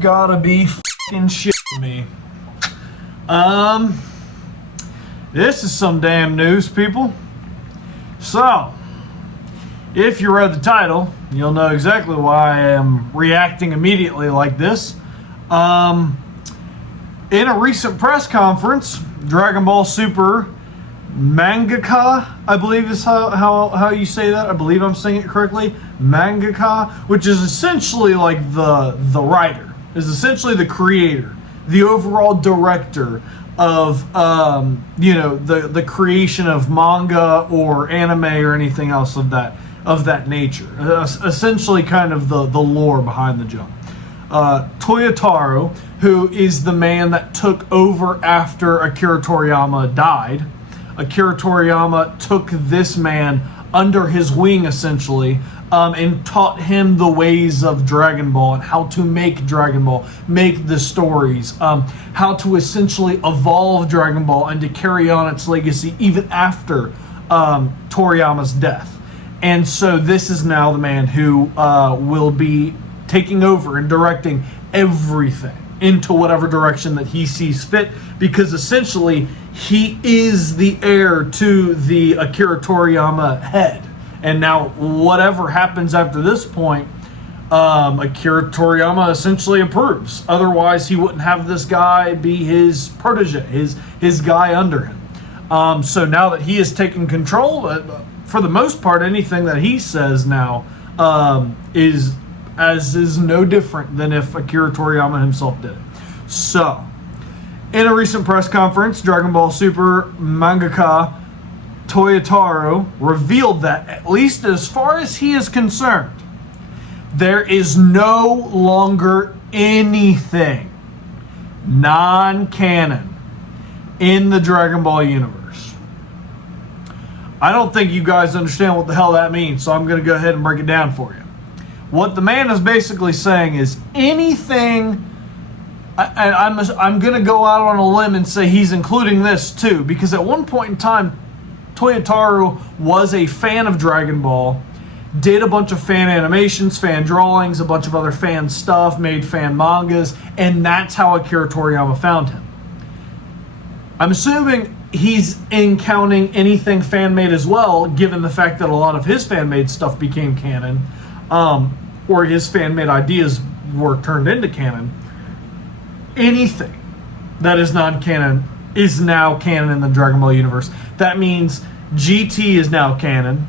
You've gotta be f***ing shitting me. This is some damn news, people. So, if you read the title, you'll know exactly why I am reacting immediately like this. In a recent press conference, Dragon Ball Super mangaka, I believe is how you say that. I believe I'm saying it correctly. Mangaka, which is essentially like the writer, is essentially the creator, the overall director of the creation of manga or anime or anything else of that nature. Essentially, kind of the lore behind the jump. Toyotarou, who is the man that took over after Akira Toriyama died. Akira Toriyama took this man under his wing, essentially, and taught him the ways of Dragon Ball and how to make Dragon Ball, make the stories, how to essentially evolve Dragon Ball and to carry on its legacy even after Toriyama's death. And so this is now the man who will be taking over and directing everything into whatever direction that he sees fit, because essentially he is the heir to the Akira Toriyama head. And now whatever happens after this point, Akira Toriyama essentially approves. Otherwise, he wouldn't have this guy be his protege, his guy under him. So now that he is taking control, for the most part, anything that he says now is no different than if Akira Toriyama himself did it. So, in a recent press conference, Dragon Ball Super mangaka Toyotarou revealed that, at least as far as he is concerned, there is no longer anything non-canon in the Dragon Ball universe. I don't think you guys understand what the hell that means, so I'm going to go ahead and break it down for you. What the man is basically saying is anything, and I'm going to go out on a limb and say he's including this too, because at one point in time, Toyotarou was a fan of Dragon Ball, did a bunch of fan animations, fan drawings, a bunch of other fan stuff, made fan mangas, and that's how Akira Toriyama found him. I'm assuming he's counting anything fan-made as well, given the fact that a lot of his fan-made stuff became canon, or his fan-made ideas were turned into canon. Anything that is non-canon is now canon in the Dragon Ball universe. That means GT is now canon.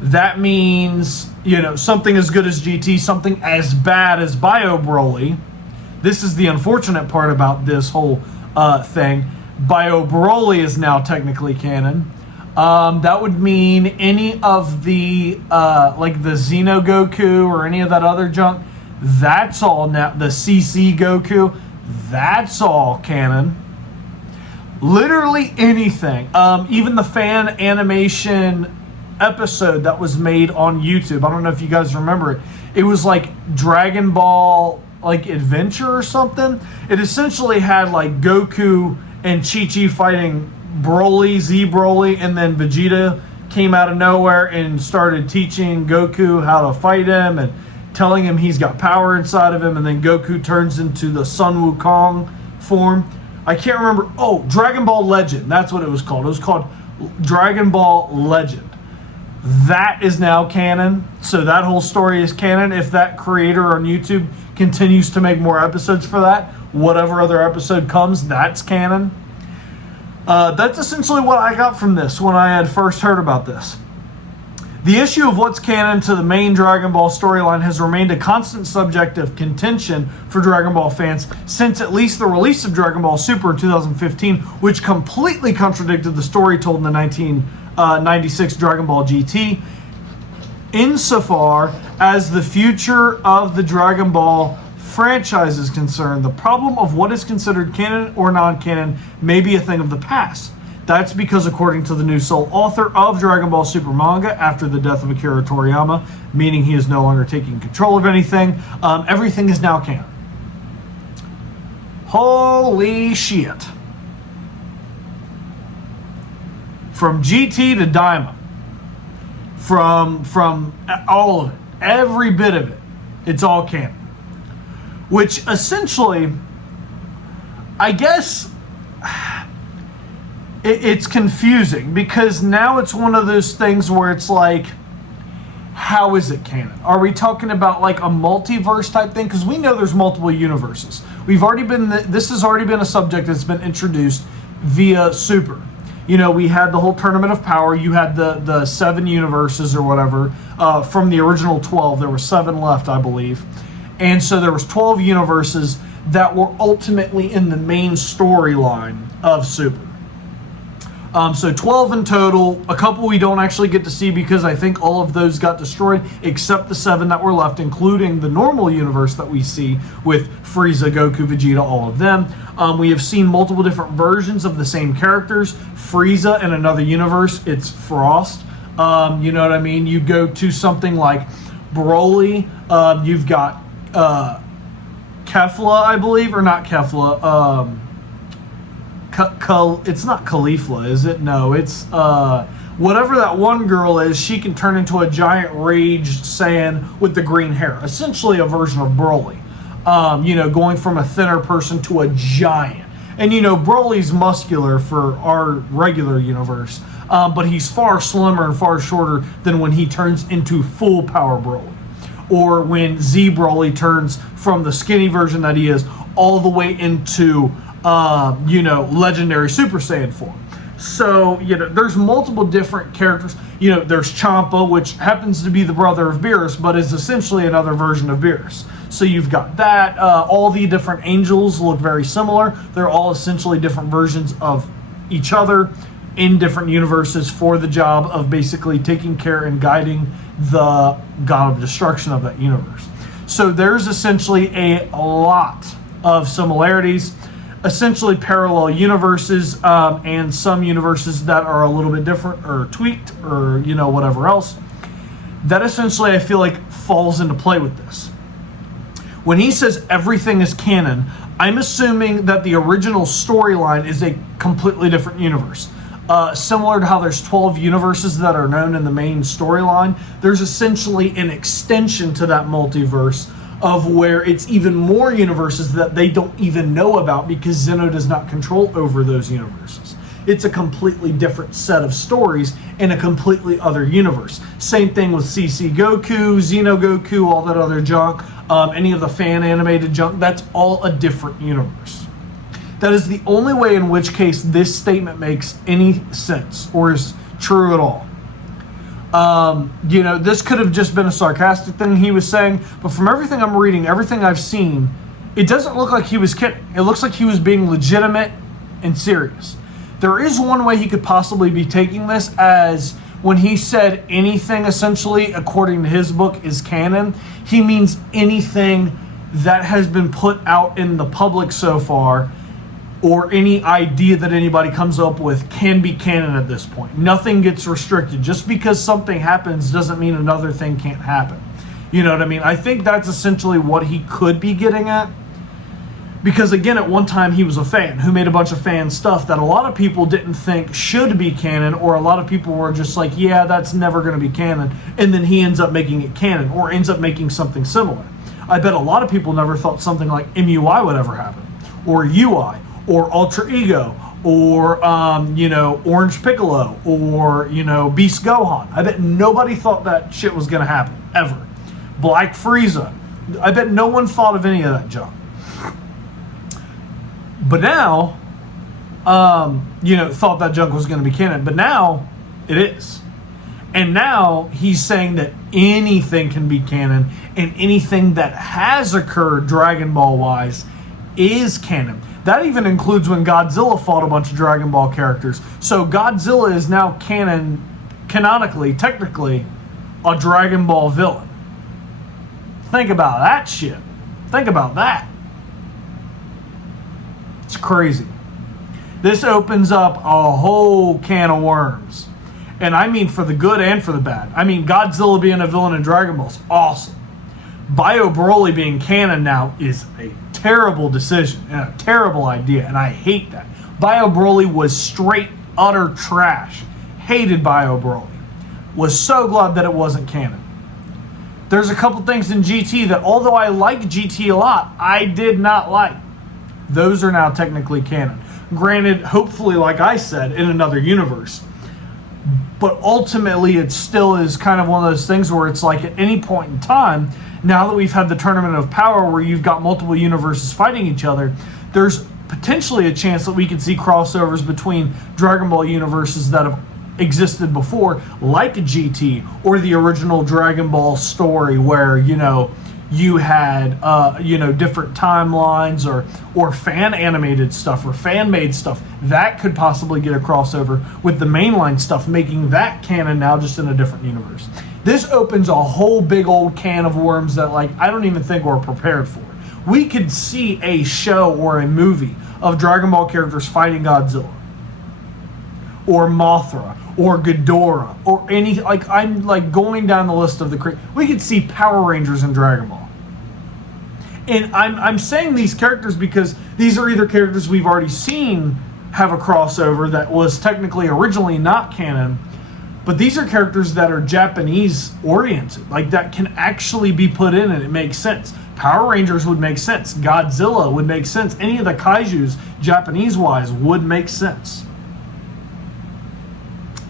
That means, something as good as GT, something as bad as Bio Broly. This is the unfortunate part about this whole thing. Bio Broly is now technically canon. That would mean any of the like the Xeno Goku or any of that other junk, that's all now. The CC Goku, that's all canon. Literally anything. Even the fan animation episode that was made on YouTube. I don't know if you guys remember it. It was like Dragon Ball like Adventure or something. It essentially had like Goku and Chi-Chi fighting Broly, Z Broly, and then Vegeta came out of nowhere and started teaching Goku how to fight him and telling him he's got power inside of him, and then Goku turns into the Sun Wukong form. I can't remember. Oh, Dragon Ball Legend. That's what it was called. It was called Dragon Ball Legend. That is now canon. So that whole story is canon. If that creator on YouTube continues to make more episodes for that, whatever other episode comes, that's canon. That's essentially what I got from this when I had first heard about this. The issue of what's canon to the main Dragon Ball storyline has remained a constant subject of contention for Dragon Ball fans since at least the release of Dragon Ball Super in 2015, which completely contradicted the story told in the 1996 Dragon Ball GT. Insofar as the future of the Dragon Ball franchise is concerned, the problem of what is considered canon or non-canon may be a thing of the past. That's because, according to the new sole author of Dragon Ball Super manga, after the death of Akira Toriyama, meaning he is no longer taking control of anything, everything is now canon. Holy shit. From GT to Daima, from all of it, every bit of it, it's all canon. which essentially, I guess, it's confusing because now it's one of those things where it's like, how is it canon? Are we talking about like a multiverse type thing? Because we know there's multiple universes. This has already been a subject that's been introduced via Super. You know, we had the whole Tournament of Power. You had the 7 universes or whatever. From the original 12, there were 7 left, I believe. And so there was 12 universes that were ultimately in the main storyline of Super. So 12 in total. A couple we don't actually get to see because I think all of those got destroyed except the 7 that were left, including the normal universe that we see with Frieza, Goku, Vegeta, all of them. We have seen multiple different versions of the same characters. Frieza in another universe, it's Frost. You know what I mean? You go to something like Broly. You've got Kefla, I believe, or not Kefla. It's not Caulifla, is it? No, it's whatever that one girl is. She can turn into a giant rage Saiyan with the green hair. Essentially a version of Broly. You know, going from a thinner person to a giant. And you know, Broly's muscular for our regular universe, but he's far slimmer and far shorter than when he turns into full power Broly. Or when Z Broly turns from the skinny version that he is all the way into you know, legendary Super Saiyan form. So, you know, there's multiple different characters. You know, there's Champa, which happens to be the brother of Beerus, but is essentially another version of Beerus. So you've got that. All the different angels look very similar. They're all essentially different versions of each other in different universes for the job of basically taking care and guiding the god of destruction of that universe. So there's essentially a lot of similarities. Essentially parallel universes, and some universes that are a little bit different or tweaked or, you know, whatever else. That essentially I feel like falls into play with this. When he says everything is canon, I'm assuming that the original storyline is a completely different universe. Similar to how there's 12 universes that are known in the main storyline, there's essentially an extension to that multiverse of where it's even more universes that they don't even know about because Zeno does not control over those universes. It's a completely different set of stories in a completely other universe. Same thing with CC Goku, Xeno Goku, all that other junk, any of the fan animated junk, that's all a different universe. That is the only way in which case this statement makes any sense or is true at all. You know, this could have just been a sarcastic thing he was saying, but from everything I'm reading, everything I've seen, it doesn't look like he was kidding. It looks like he was being legitimate and serious. There is one way he could possibly be taking this as when he said anything essentially, according to his book, is canon, he means anything that has been put out in the public so far or any idea that anybody comes up with can be canon at this point. Nothing gets restricted. Just because something happens doesn't mean another thing can't happen. You know what I mean? I think that's essentially what he could be getting at. Because again, at one time he was a fan who made a bunch of fan stuff that a lot of people didn't think should be canon, or a lot of people were just like, yeah, that's never going to be canon. And then he ends up making it canon or ends up making something similar. I bet a lot of people never thought something like MUI would ever happen, or UI, or Ultra Ego, or, you know, Orange Piccolo, or, you know, Beast Gohan. I bet nobody thought that shit was going to happen, ever. Black Frieza. I bet no one thought of any of that junk. But now, you know, thought that junk was going to be canon. But now, it is. And now, he's saying that anything can be canon, and anything that has occurred Dragon Ball-wise is canon. That even includes when Godzilla fought a bunch of Dragon Ball characters. So Godzilla is now canonically, technically, a Dragon Ball villain. Think about that shit. Think about that. It's crazy. This opens up a whole can of worms. And I mean for the good and for the bad. I mean, Godzilla being a villain in Dragon Ball is awesome. Bio Broly being canon now is a terrible decision and a terrible idea, and I hate that. Bio Broly was straight, utter trash. Hated Bio Broly. Was so glad that it wasn't canon. There's a couple things in GT that, although I like GT a lot, I did not like. Those are now technically canon. Granted, hopefully, like I said, in another universe. But ultimately, it still is kind of one of those things where it's like at any point in time, now that we've had the Tournament of Power where you've got multiple universes fighting each other, there's potentially a chance that we could see crossovers between Dragon Ball universes that have existed before, like GT or the original Dragon Ball story where, you had different timelines or fan animated stuff or fan made stuff that could possibly get a crossover with the mainline stuff, making that canon now just in a different universe. This opens a whole big old can of worms that I don't even think we're prepared for. We could see a show or a movie of Dragon Ball characters fighting Godzilla or Mothra or Ghidorah or any, I'm going down the list of we could see Power Rangers in Dragon Ball. And I'm saying these characters because these are either characters we've already seen have a crossover that was technically originally not canon, but these are characters that are Japanese oriented, that can actually be put in and it makes sense. Power Rangers would make sense. Godzilla would make sense. Any of the kaijus, Japanese-wise, would make sense.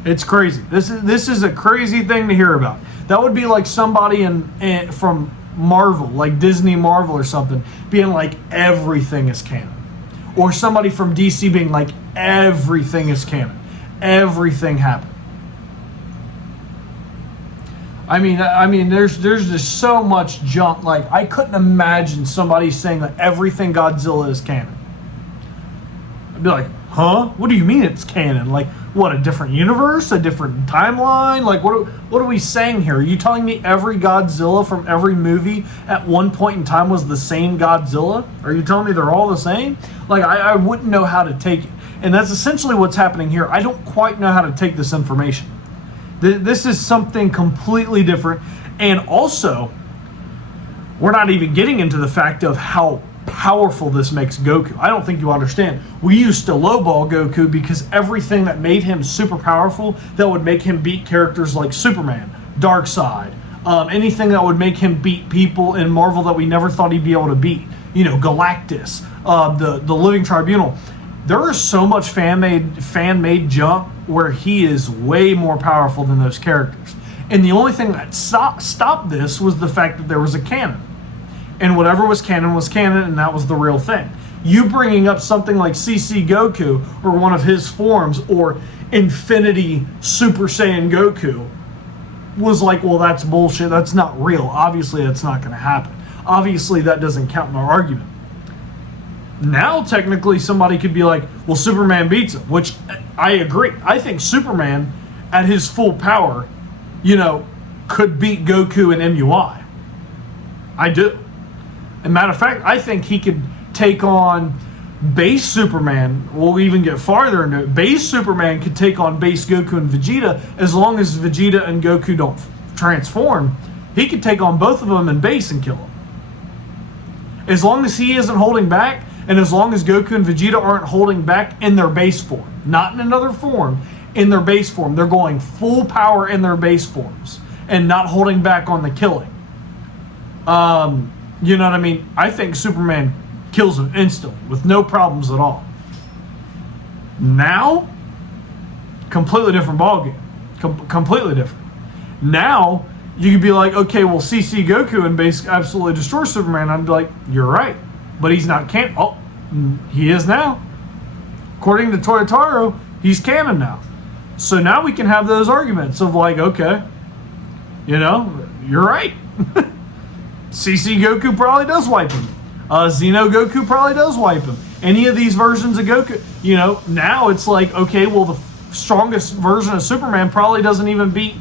It's crazy. This is a crazy thing to hear about. That would be like somebody from Marvel, like Disney Marvel or something, being like everything is canon. Or somebody from DC being like everything is canon. Everything happened. I mean, there's just so much junk. I couldn't imagine somebody saying that everything Godzilla is canon. I'd be like, huh? What do you mean it's canon? What, a different universe? A different timeline? What are we saying here? Are you telling me every Godzilla from every movie at one point in time was the same Godzilla? Are you telling me they're all the same? I wouldn't know how to take it. And that's essentially what's happening here. I don't quite know how to take this information. This is something completely different. And also, we're not even getting into the fact of how powerful this makes Goku. I don't think you understand. We used to lowball Goku because everything that made him super powerful, that would make him beat characters like Superman, Darkseid, anything that would make him beat people in Marvel that we never thought he'd be able to beat. Galactus, the Living Tribunal. There is so much fan-made junk where he is way more powerful than those characters. And the only thing that stopped this was the fact that there was a canon. And whatever was canon, and that was the real thing. You bringing up something like CC Goku or one of his forms or Infinity Super Saiyan Goku was well, that's bullshit. That's not real. Obviously, that's not going to happen. Obviously, that doesn't count in our argument. Now, technically, somebody could be like, well, Superman beats him, which I agree. I think Superman, at his full power, could beat Goku and MUI. I do. As a matter of fact, I think he could take on base Superman. We'll even get farther into it. Base Superman could take on base Goku and Vegeta as long as Vegeta and Goku don't transform. He could take on both of them in base and kill them. As long as he isn't holding back, and as long as Goku and Vegeta aren't holding back in their base form, not in another form, in their base form. They're going full power in their base forms and not holding back on the killing. You know what I mean? I think Superman kills him instantly with no problems at all. Now, completely different ballgame. Completely different. Now, you could be like, okay, well, CC Goku and base absolutely destroy Superman. I'd be like, you're right. But he's not canon. Oh, he is now. According to Toyotarou, he's canon now. So now we can have those arguments of okay, you're right. CC Goku probably does wipe him. Xeno Goku probably does wipe him. Any of these versions of Goku, now it's okay, well, the strongest version of Superman probably doesn't even beat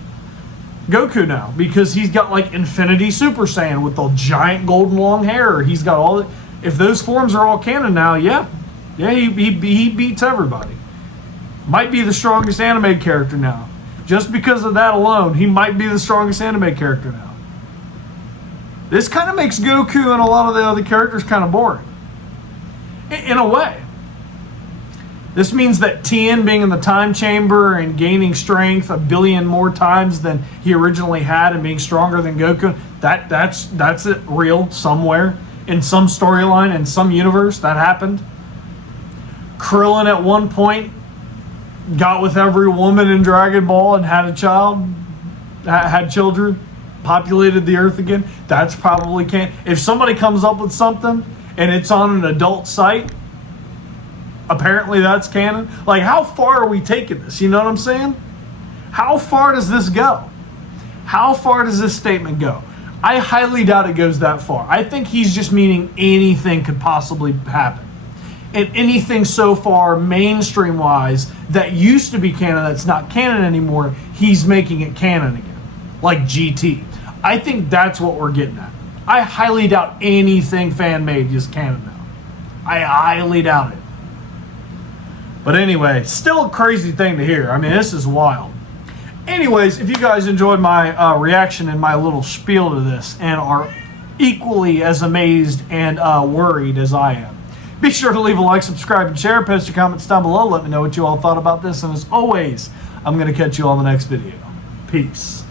Goku now because he's got Infinity Super Saiyan with the giant golden long hair. He's got all. If those forms are all canon now, yeah, he beats everybody. Might be the strongest anime character now. Just because of that alone, he might be the strongest anime character now. This kind of makes Goku and a lot of the other characters kind of boring. In a way. This means that Tien being in the time chamber and gaining strength 1 billion more times than he originally had and being stronger than Goku, that's it real somewhere in some storyline in some universe that happened. Krillin at one point got with every woman in Dragon Ball and had a child, had children, populated the earth again. That's probably canon. If somebody comes up with something and it's on an adult site, apparently that's canon. Like, how far are we taking this? You know what I'm saying? How far does this go? How far does this statement go? I highly doubt it goes that far. I think he's just meaning anything could possibly happen. And anything so far mainstream wise that used to be canon that's not canon anymore, he's making it canon again. Like GT. I think that's what we're getting at. I highly doubt anything fan made is canon now. I highly doubt it. But anyway, still a crazy thing to hear. I mean, this is wild. Anyways, if you guys enjoyed my reaction and my little spiel to this and are equally as amazed and worried as I am, be sure to leave a like, subscribe, and share. Post your comments down below. Let me know what you all thought about this. And as always, I'm going to catch you all in the next video. Peace.